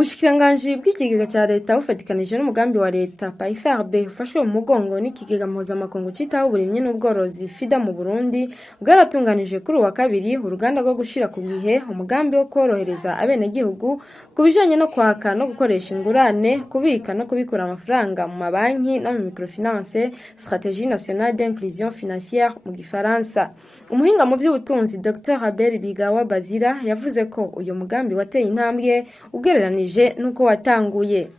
Ubushikiranganji bw'ikigega ca leta bufatikanije n'umugambi wa leta PAIFRB ufashwe mu mugongo n'ikigega mpuzamakungu citaho uburimyi n'ubworozi FIDA mu Burundi bwaratunganije kuri uwa kabiri uruganda rwo gushira ku gihe umugambi wo korohereza abenegihugu ku bijanye no kwaka no gukoresha ingurane, kubika no kubikura amafaranga mu mabanki no mu microfinance, stratégie nationale d'inclusion financière mu gifaransa. Umuhinga mu vy'ubutunzi Dr Abel Bigawa Bazira yavuze ko uyu mugambi wateye intambwe ugereranije nuko watanguye.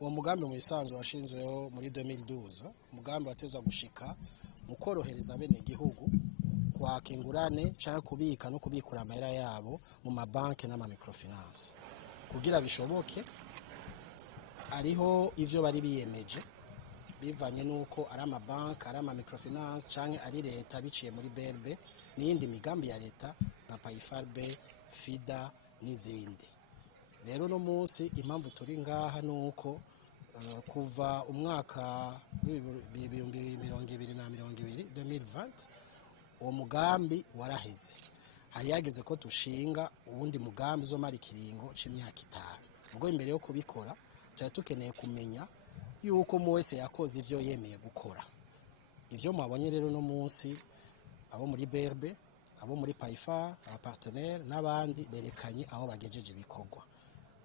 Uwo mugambi mu isanzwe washinzweho muri 2012, umugambi wateza gushika mu korohereza abenegihugu kwaka ingurane canke kubika no kubikura amahera yabo mu mabanki n'ama microfinance. Kugira bishoboke ariho ivyo bari biyemeje bivanye nuko ari amabanki, ari ama microfinance canke ari leta biciye muri BRB n'iyindi migambi ya leta nka PAIFRB, FIDA n'izindi. Rero no munsi impamvu turi ngaha nuko kuva umwaka 2020 uwo mugambi waraheze. Hari yageze ko tushinga ubundi mugambi zo mari kiringo c'imyaka 5. Ubwo imbere yo kubikora cyari tukeneye kumenya yuko mu wese yakoze ivyo yemeye gukora. Ivyo mwabonye rero no munsi abo muri BRB, abo muri PAIFA, aba partenaire n'abandi berekanye aho bagejeje ibikorwa.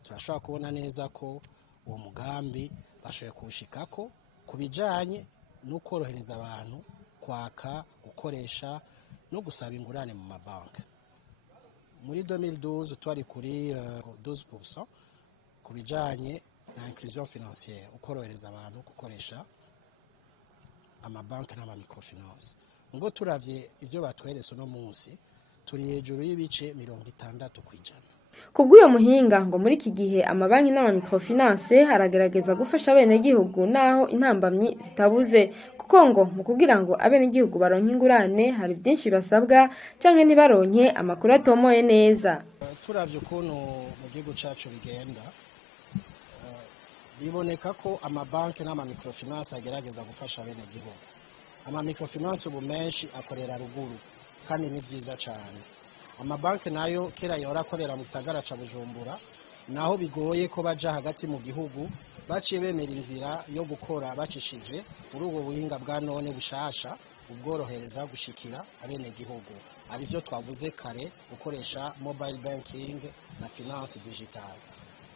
Turashobora kubona neza ko uwo mugambi bashoboye kuwushikako kubijanye no korohereza abantu kwaka, gukoresha no gusaba ingurane mu mabanki. Muri 2012 twari kuri 12% kubijanye na inclusion financière, ukorohereza abantu gukoresha amabanki n'ama microfinance. Ngo turavye ivyo batwerese no munsi turi hejuru y'ibice 60%. Kubw'uyo muhinga ngo muri iki gihe amabanki n'ama microfinance haragerageza gufasha abenegihugu naho intambamyi zitabuze, kuko ngo mu kugira ngo abenegihugu baronke ingurane hari byinshi basabwa canke ntibaronke amakuru atomoye neza. Turavye ukuntu mu gihugu cacu bigenda biboneka ko amabanki n'ama microfinance agerageza gufasha abenegihugu. Ama microfinance ubu menshi akorera ruguru kandi ni vyiza cyane. Amabanki nayo kera yorakorera mu gisagara ca Bujumbura, naho bigoye ko baja hagati mu gihugu baciye bemera inzira yo gukora bacishije muri ubwo buhinga bwa none bushasha ubworohereza gushikira abenegihugu. Ari byo twavuze kare gukoresha mobile banking na finance digital.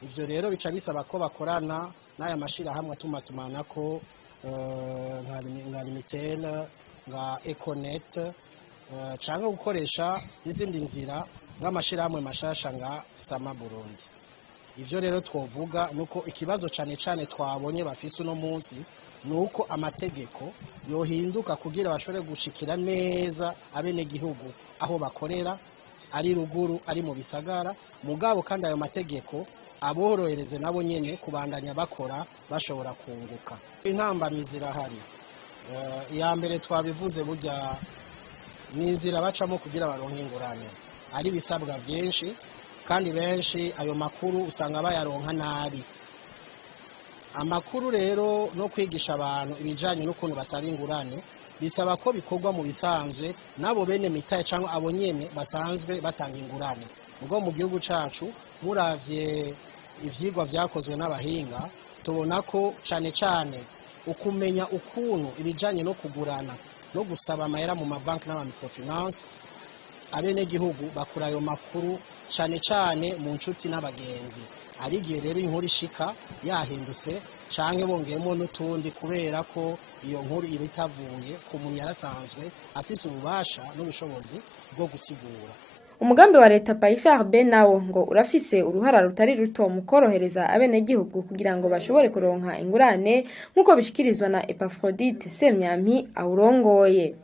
Ivyo rero bica bisaba ko bakorana n'aya mashira hamwe atumatumana ko nka Limitel, nka Econet, canke gukoresha izindi nzira nk'amashirahamwe mashasha nga Sama Burundi. Ivyo rero twovuga nuko ikibazo cane cane twabonye bafise uno munsi nuko amategeko yohinduka kugira bashobore gushikira neza abenegihugu aho bakorera, ari ruguru ari mu bisagara, mugabo kandi ayo mategeko aborohereze nabo nyene kubandanya bakora bashobora kunguka. Intambamyi zirahari. Iya mbere twabivuze burya ni inzira bacamo kugira baronke ingurane. Ari bisabwa byinshi kandi benshi ayo makuru usanga bayaronka nabi. Amakuru rero no kwigisha abantu ibijanye n'ukuntu basaba ingurane bisaba ko bikorwa mu bisanzwe nabo bene mitaye cyangwa abo nyene basanzwe batanga ingurane. Ubwo mu gihugu cacu muravye ivyigwa vyakozwe n'abahinga tubona ko cane cane ukumenya ukuntu ibijanye no kugurana no gusaba amahera mu mabanki n'ama microfinance abenegihugu bakura ayo makuru cane cane mu nshuti n'abagenzi. Ari gihe rero inkuru ishika yahindutse canke bongeyemo n'utundi kubera ko iyo nkuru ibitavuye ku muntu yarasanzwe afise ububasha n'ubushobozi bwo gusigura. Umugambi wa leta PAIFRB nawo ngo urafise uruhara rutari ruto mu korohereza abenegihugu kugira ngo bashobore kuronka ingurane nk'uko bishikirizwa na Epafrodite Semyampi awurongoye.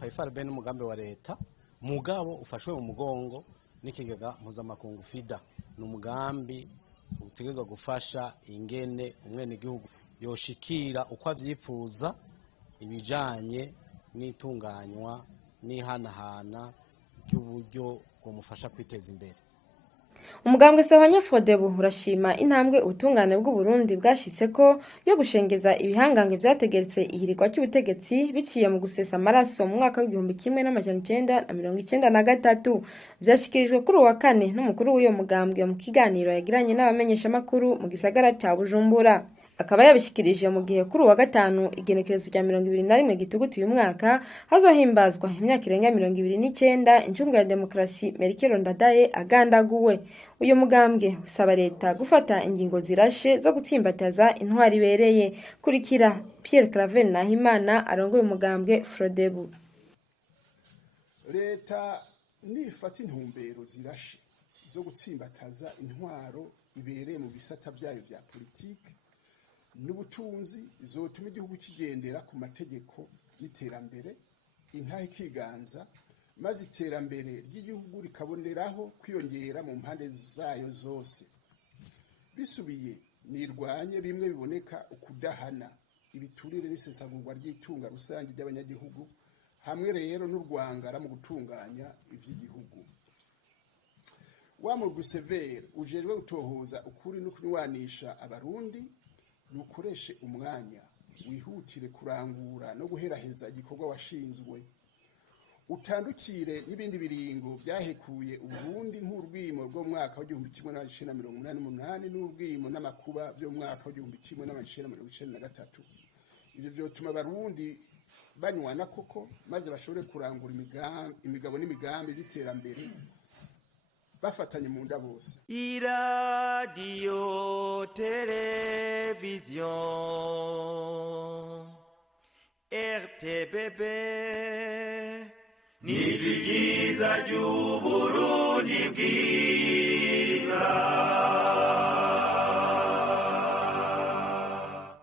PAIFRB n'umugambi wa leta mugabo ufashwe mu mugongo n'ikigega mpuzamakungu FIDA. Ni umugambi utegerezwa gufasha ingene umwenegihugu yoshikira uko avyipfuza ibijanye n'itunganywa n'ihanahana ry'uburyo bwomufasha kwiteza imbere. umugambwe Sahwanya Frodebu urashima intambwe ubutungane bw'Uburundi bwashitseko yo gushengeza ibihangange vyategeretse ihirikwa cy'ubutegetsi biciye mu gusesa amaraso mu mwaka w'1993 vyashikirijwe kuri uwa kane n'umukuru w'uyo mugambwe mu kiganiro yagiranye n'abamenyeshamakuru mu gisagara ca Bujumbura. Akaba yabishikirije mu gihe kuri uwa gatanu igenekerezo rya 21 Gitugutu uyu mwaka hazohimbazwa imyaka irenga 29 incungu ya demokrasi Melchior Ndadaye agandaguwe. Uyu mugambwe usaba leta gufata ingingo zirashe zo gutsimbataza intwari ibereye. Kurikira Pierre Claver Nahimana arongoye umugambwe Frodebu. Leta nifata intumbero zirashe zo gutsimbataza intwaro ibereye mu bisata byayo vya politike n'ubutunzi zotuma igihugu kigendera ku mategeko y'iterambere intahe kiganza maze iterambere ry'igihugu rikaboneraho kwiyongera mu mpande zayo zose. Bisubiye nirwanye bimwe biboneka ukudahana ibiturire n'isesagurwa ry'itunga rusange ry'abanyagihugu hamwe rero n'urwangara mu gutunganya ivy'igihugu. Wa murwi severe ujejwe gutohoza ukuri no kunywanisha abarundi nukoreshe umwanya wihutire kurangura no guheraheza igikorwa washinzwe. Utandukire n'ibindi biringo byahekuye Uburundi nk'urwimo rwo mwaka wa 1988 n'urwimo n'amakuba byo mwaka wa 1993. Ivyo vyotuma abarundi banywana koko maze bashobore kurangura imigabo n'imigambi y'iterambere bafatanye mu nda bose. Radio television RTBB ni ryiza ry'Uburundi bwiza.